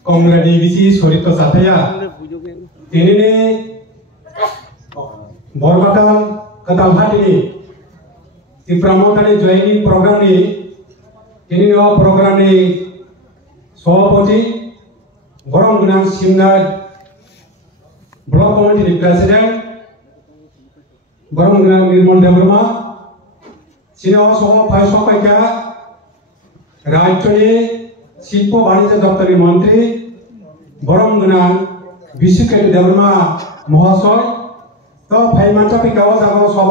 Kongradi bisi sorito sataya ini Borbatal ketalhat ini di pramotane joining program ini program ini Sopoti Borong Gunang Simna Blok Committee President Borong Gunang Nirmal Debrma Sino Soho Pai Sopaka Rajchoni শিল্প বাণিজ্য দপ্তরের মন্ত্রী বরমগুনা বিশ্বকেট দেবর্মা মহাশয় তো ফাইমান্টপি গাও জাগো সব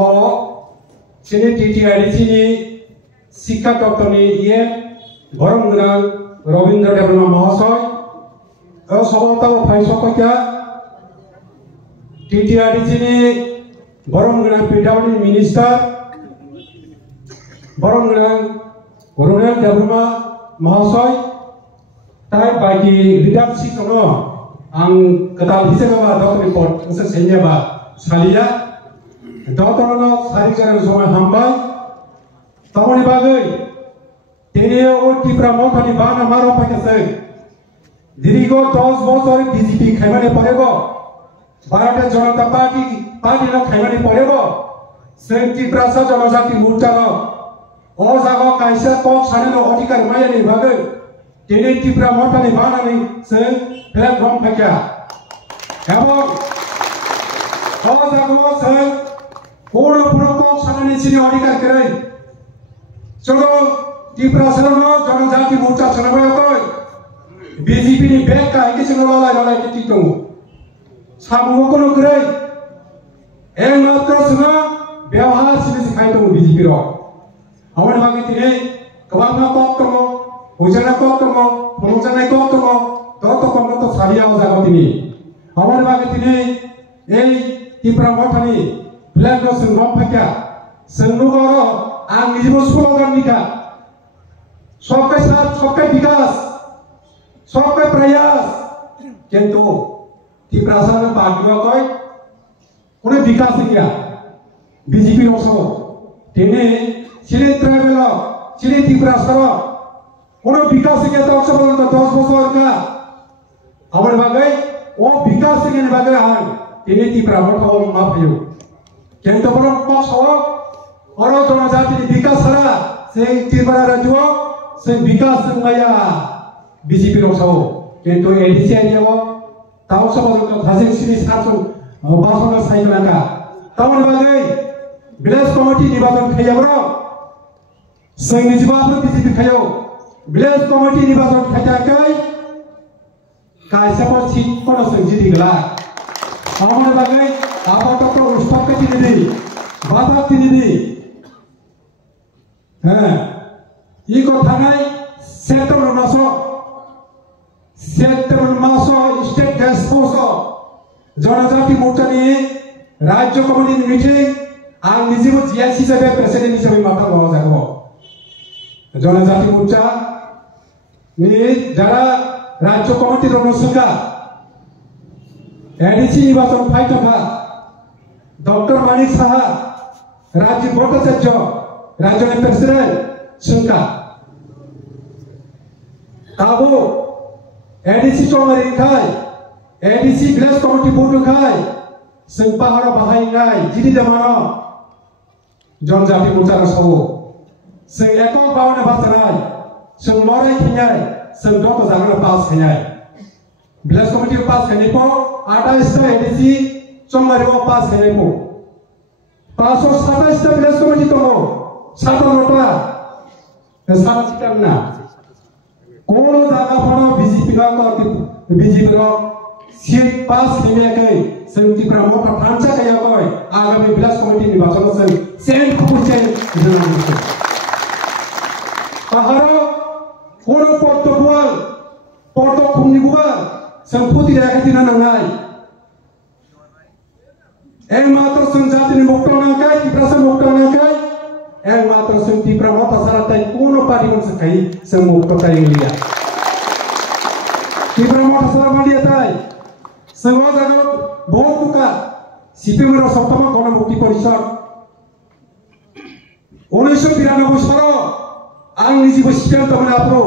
সিনি টিটিআইডিসি নি শিক্ষা দপ্তরনি বরমগুনা রবীন্দ্র দেবর্মা মহাশয় তো সব তাও ফাইসকয়া টিটিআইডিসি নি বরমগুনা পিডব্লিউডি মিনিস্টার বরমগুনা রুনেল দেবর্মা মহাশয় তাই বাকি লিডারশিপ দङ आं गोदान हिसाबै डक्टर रिपर्ट नोंसोर सेनियाबा सालिया डक्टरनो सारि जानाय समय हामबाय तमनि बागै तेने ओ टिप्रा मथानि बाना मारो पाकेसै दीर्घ 10 বছর বিজেপি খাইमाने परेबो भारतीय जनता पार्टी न खाइमाने परेबो जों टिप्रा जनजाति मोर्चा ओ जागो कायसा पक सानेनो अधिकार मायानि बागै तेने टिप्रा मथानि बानानै जों प्लेटफर्म फाइका एबं ओ जागो जों कोनो पक सानेनि सिनि अधिकार केरै चलो टिप्रा सरनो जनजाति मोर्चा चलाबायकै बीजेपी नि बेक कायके जों लालाय किति दङ सामु कोनो केरै एकमात्र जों व्यवहार सिनि खाइ दङ BJP row Awan bagi tini kebangga kok temo, hujana kok temo, penujana kok temo, toto kono to salia uzago tini. Awan bagi tini, tipra mothani, belakang senggom pakya, senggoro, anggibo slogan nika. Sobkai saat, sobkai vikas, sobkai prayas, kento tipra sana bagiwa koi, kone vikas nikia, BJP oso, tini Chile travel, Chile Tipra sir, कोनो विकास के तो सब तो 10 বছর का, हमारे बागै ओ विकास के ने बागै आन, तिनी टिप्रा मठो माफियो, केंतो बरम पक्ष हो, और जनजाति विकास सरा, से टिप्रा राज्य, से विकास संगया, बीजेपी रोसो, केंतो एडीसी आरिया हो, ताऊ सब तो खासिक सिनी साचो, बासना साइकल का, ताऊ बागै, विलेज कमिटी निवासन खाया बरो, संघ निजबाबो बीजेपी खायो विलेज कमिटी निवासन खायाकै कायसापो सीट कोनो संजिति गला आमने बागै आबादक उस्तक तिनिदि बादा तिनिदि इ कथानाय सेप्टेम्बर मासो स्टेट गेस्ट फोर्स जनजाति मोर्चानि राज्य कमिटी मिटिं आं निजेबो जिएससी हिसाबै प्रेसिडेन्ट हिसाबै माथा लवा जागो जनजाति मोर्चा नि जरा राज्य कमिटी रनसुका एडीसी निवासन फाइटका डॉक्टर मानिक साहा राजीव भट्टाचार्य राज्य प्रेसिडेंट सुनका ताबो एडीसी चौमारी खाय एडीसी विलेज कमिटी बोर्ड खाय जों पहाड़ बाहायनाय जिदि दमानो जनजाति मोर्चा रसो जों एको बावने बासनाय जों लराय खिनाय जों दत जागोन पास खिनाय विलेज कमिटी पास खिनायखौ 28 टा एडीसी चौमारियाव पास खिनायखौ 527 टा विलेज कमिटी दङ 57टा सारासिटाना कोनो जागाफोराव बीजेपी रो सीट पास खिनायकै जों टिप्रा मथा फान्सा गायाखै आगामी विलेज कमिटी निर्वाचनाव जों Sen खुचेन जोनांगौ Paharo, kono porto kumniguwa, semputi rakyat nangai. Ekmaत्र संजाति ni mokto nakai, tiprasa mokto nakai. Ekmaत्र tipra mota saratai kono pari mangsakai, semokto kai liya. Tipra mota saramaliya tai. Semua jaga बहुत buka. CPM ro saptama kono mukti परिषद 1992 साल आं निजी बसियान तमने आपरो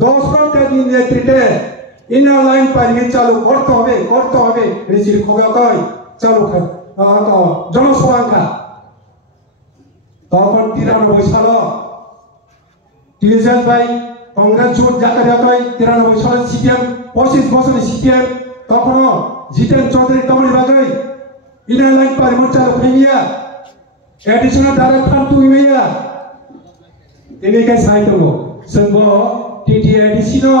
10 दिन नेतृत्व inner line পাইনি চালু করতে হবে রিজির খোগাকই চালু জনসংখ্যা তখন 93 সাল টিএসএস ভাই কংগ্রেস জোট জাকারিয়াকই 93 সালে সিপিএম 25 বছরের সিপিএম তখন জিতেন চৌধুরী তমনি বাগৈ ইনার লাইন পাইনি চালু খাইয়া এডিশনাল ডাইরেক্ট ফান্ড তুইমেয়া ini kan saya tunggu semua TTADC no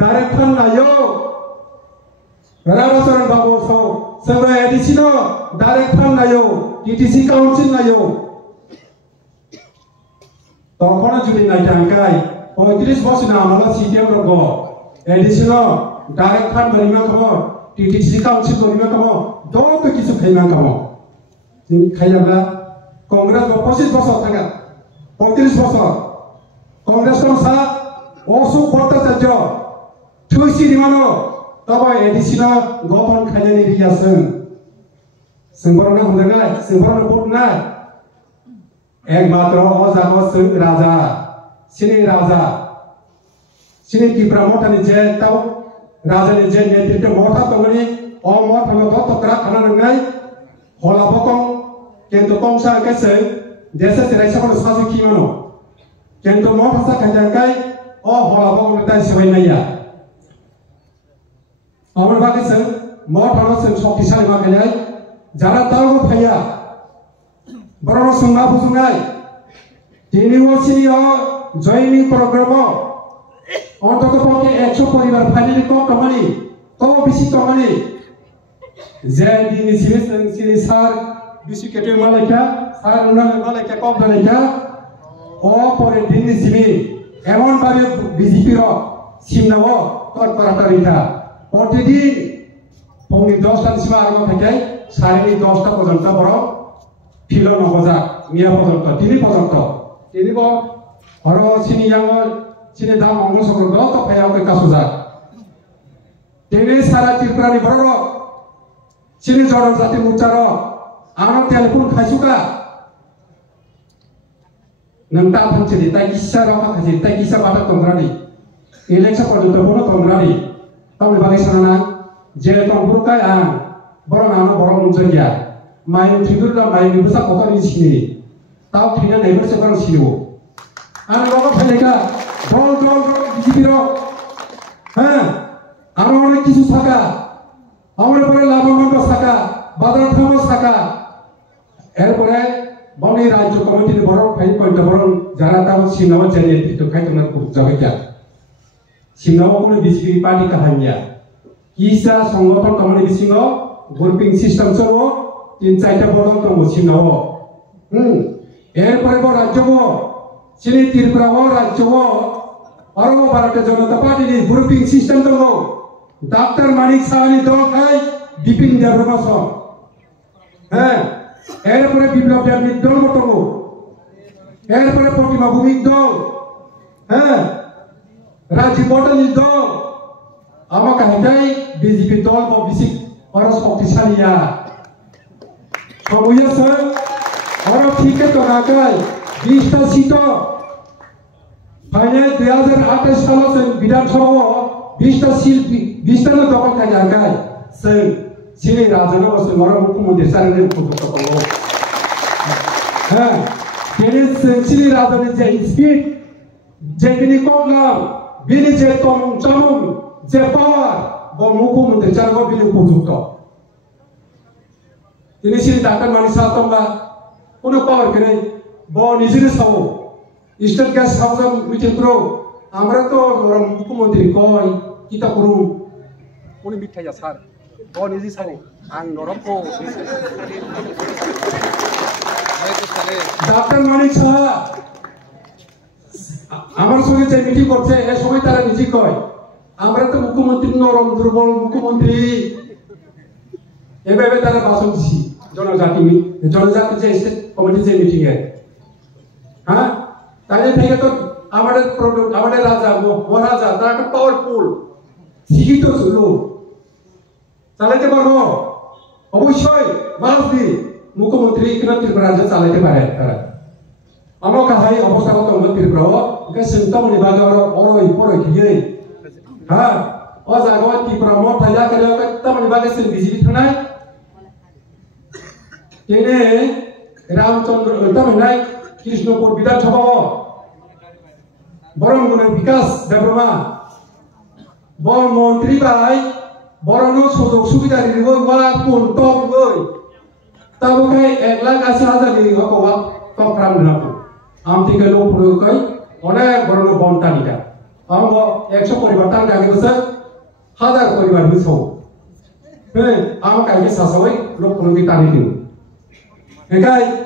direct fund layo rara saran babu so semua ADC no direct fund layo TTC council layo তখন যদি নাই টাঙ্কাই 35 বছর না আমরা সিটিএম রগো ADC no direct fund বরিমা কম TTC council বরিমা কম দত কিছু খাইমা কম খাইয়াবা কংগ্রেস 25 বছর থাকা 35 বছর কংগ্রেস সা অশোক ভট্টাচার্য থুইসি দিমানো তবে এডিসি না গপন খাইনি রিয়াসন সিংবরনা হন্দনা সিংবরনা পড়না একমাত্র অজাগো সিং রাজা সিনি কিপ্রামটানি যে তাও রাজানি যে নেতৃত্ব মঠা তমনি অ মঠ হলো ততরা খানা নঙ্গাই হলাবকং কিন্তু কংসা কেসে দেশে রাইসাবো সাজু কিমানো কিন্তু মঠ হাসা খাইজাঙ্কাই অ হলাবকং তাই সবাই নাইয়া আমার বাকি সে মঠ হলো সে শক্তিশালী মাখাই যারা তাও ফাইয়া বড় সংজ্ঞা বুঝুঙ্গাই ইউনিভার্সিটি জয়নিং প্রোগ্রাম অন্তত পক্ষে 100 পরিবার ফাইনালি কম কমানি তবে বেশি কমানি যে দিনে সিনি স্যার বিসি কেটে মালাইকা স্যার উনার মালাইকা কম দালাইকা ও পরে দিনে সিনি এমন ভাবে বিজেপির সিমনাও তৎপরতারিতা প্রতিদিন পৌনে 10টার সীমা আরম্ভ থেকে 10:30 পর্যন্ত বড় ফিল নবজাক মিয়া পর্যন্ত তিনি হর সিনি দাম অংশ করল তো পাইয়া কাসুজাক তিনি সারা ত্রিপুরানি বড় সিনি জনজাতি উচ্চার আমার টেলিফোন খাইছুকা নংটা ফাংছিনি তাই কিসা রকা খাইছি তাই কিসা বাটা তংরানি ইলেকশন পর্যন্ত কোনো তংরানি তাহলে বাকি সানা যে তংপুরকাই আন বড় আনো বড় মুঞ্জা মাইন ঠিগুলা মাইন বুসা কত নিছিনি তাও ঠিনা নেবার সেবার ছিল আর লগো ফেলেকা দল বিজেপির হ্যাঁ আরো অনেক কিছু থাকা আমার পরে লাভবান থাকা বাজার ফেমাস থাকা এরপরে বনি রাজ্য কমিটির বড় ফাইল পয়েন্ট বড় যারা তাও সিনাও জানিয়ে দিত খাই তোমার খুব যাবে কি সিনাও কোনো বিজেপি পার্টি কাহানিয়া কিসা সংগঠন কমিটি বিসিং গ্রুপিং সিস্টেম সব 3-4টা বদল তো সিনাও এরপরে রাজ্য সিনি ত্রিপুরা রাজ্য আরো ভারতীয় জনতা পার্টির গ্রুপিং সিস্টেম তো ডাক্তার মানিক সাহানি দল খাই বিপিন দেববর্মা হ্যাঁ এরপরে বিপ্লব দেবনীর দল গঠন এরপরে প্রতিমা ভূমিক দল হ্যাঁ রাজীব বটালির দল আমাকে হেঁটাই বিজেপি দল বা বেশি আরো শক্তিশালীয়া সময় আছে আরো ঠিকই তো নাকাই 20টা সিট ফাইনাল 2028 সালে বিধানসভা 20টা সিট 20টা দখল খাই জায়গায় সিনি রাজনা বসে মরা মুখ্যমন্ত্রী সারের উপযুক্ত করবো হ্যাঁ সিনি রাজনের যে স্পিড যে তিনি কমলাম বিনি যে চামুন যে পাওয়ার বা মুখ্যমন্ত্রী চারব বিনি উপযুক্ত তিনি সিনি ডাক্তার মানি সাতম্বা কোনো পাওয়ার কে নেই ব নিজের Sao state gas house meeting করো আমরা তো মুখ্যমন্ত্রী কয় কিতা করুন উনি মিঠাইয়া স্যার ব নিজে সাও আং নরকো ডাক্তার মানিক সাহা আমার সঙ্গে যে মিটিং করছে এই সময় তারা নিজে কয় আমরা তো মুখ্যমন্ত্রী নরম দুর্বল মুখ্যমন্ত্রী এভাবে তারা ভাষণ দিচ্ছি জনজাতি যে স্টেট কমিটি যে মিটিং এ হ্যাঁ তাই থেকে তো আমাদের রাজা মহারাজা তারা একটা পাওয়ারফুল শিক্ষিত লোক চালাইতে পারবো অবশ্যই মানুষ দিয়ে মুখ্যমন্ত্রী কিন্তু ত্রিপুরা রাজ্য চালাইতে পারে তারা আমার কাহাই অবস্থা তো ত্রিপুরা ত্রিপুরা সিমতামনি বাজার অরই পরই গিয়ে হ্যাঁ o jago Tripura mo thaya kare ka tamani bage sin BJP thanai kene Ramchandra tamani Krishnapur Bidhan Sabha Borong Guna Vikas Debrama Borong Montri Bai Borong Sojok Subida di Goi Wak Pun Top Goi Tahu kai 1,80,000 di Goi Top Ram Napu Amti ke lo puru kai Ona Borong Bonta Nika Ambo 100 परिवर्तन का के बस 1000 परिवार भी सो है आम का के सासवई लोग पुनः की तारीख है काय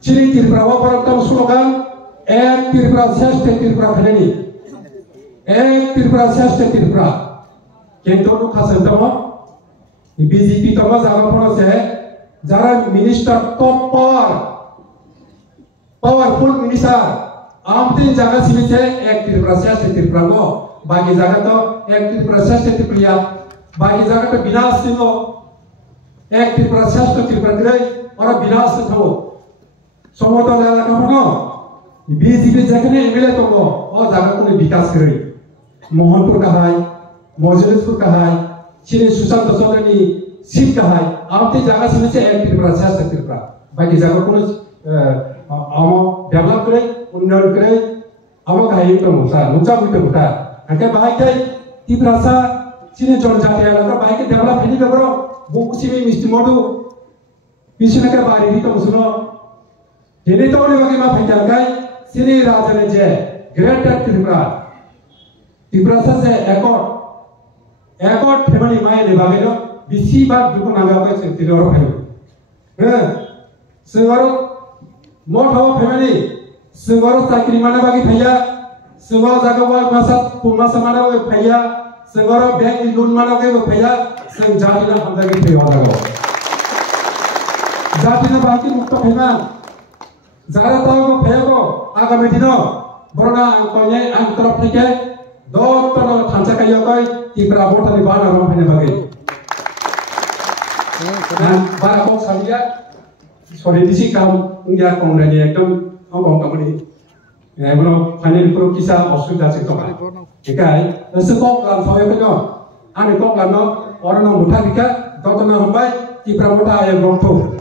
Ciri Tripura Waparattam slogan Ek Tripura Syashte Tripura Khanani Ek Tripura Syashte Tripura Kento nu khas tamo BJP tamo jaga phono se jara minister top powerful minister amtin jaga sibi se Ek Tripura Syashte Tripura go bagi jaga to Ek Tripura Syashte Tripura bagi jaga to binas singo Ek Tripura Syashte Tripura dire ora binas thamo সমতল এলাকা মনো BJP যেখানে MLA তঙ্গ ও জায়গা কোন বিকাশ করে মোহনপুর কাহাই মজলিসপুর কাহাই চিনি Sushant Chowdhury seat কাহাই আমতে জায়গা সিনেছে এক ত্রিপুরা শেষ ত্রিপুরা বাকি জায়গা কোন আম ডেভেলপ করে উন্নয়ন করে আম কাহাই তো মুসা মুচা বুইতে মুতা আকে বাহাইতে ত্রিপুরা সা চিনি জনজাতি এলাকা বাহাইকে ডেভেলপ হেনি বেবর বুকুসিমি মিষ্টি মধু পিছনেকে বাড়ি তো মুসুনো Ini tahu ni bagi macam jagai sini raja ni je Greater Tripura Tripura se ekor family mai ni bagi lo bisi bar dukun naga apa sih tidak orang family, segoro mau tahu family segoro sakri mana bagi thaya segoro jaga buat masat pumasa mana bagi thaya segoro bank loan mana bagi thaya seng jadi na hamda bagi thaya jago jadi na bagi mukta family Zara tahu ko pego agami dino borona angkonya ang terap nike dokter thansa kayo koi Tripura bota di bana rom hene bagi dan bara ko salia sore disi kam ngya kongrani ekdom ngom kamaniebono final pro kisa osudha se toka ekai sekok lam sawe ko ani kok lam no orano mutha dika dotona hombai Tripura bota ay gomtho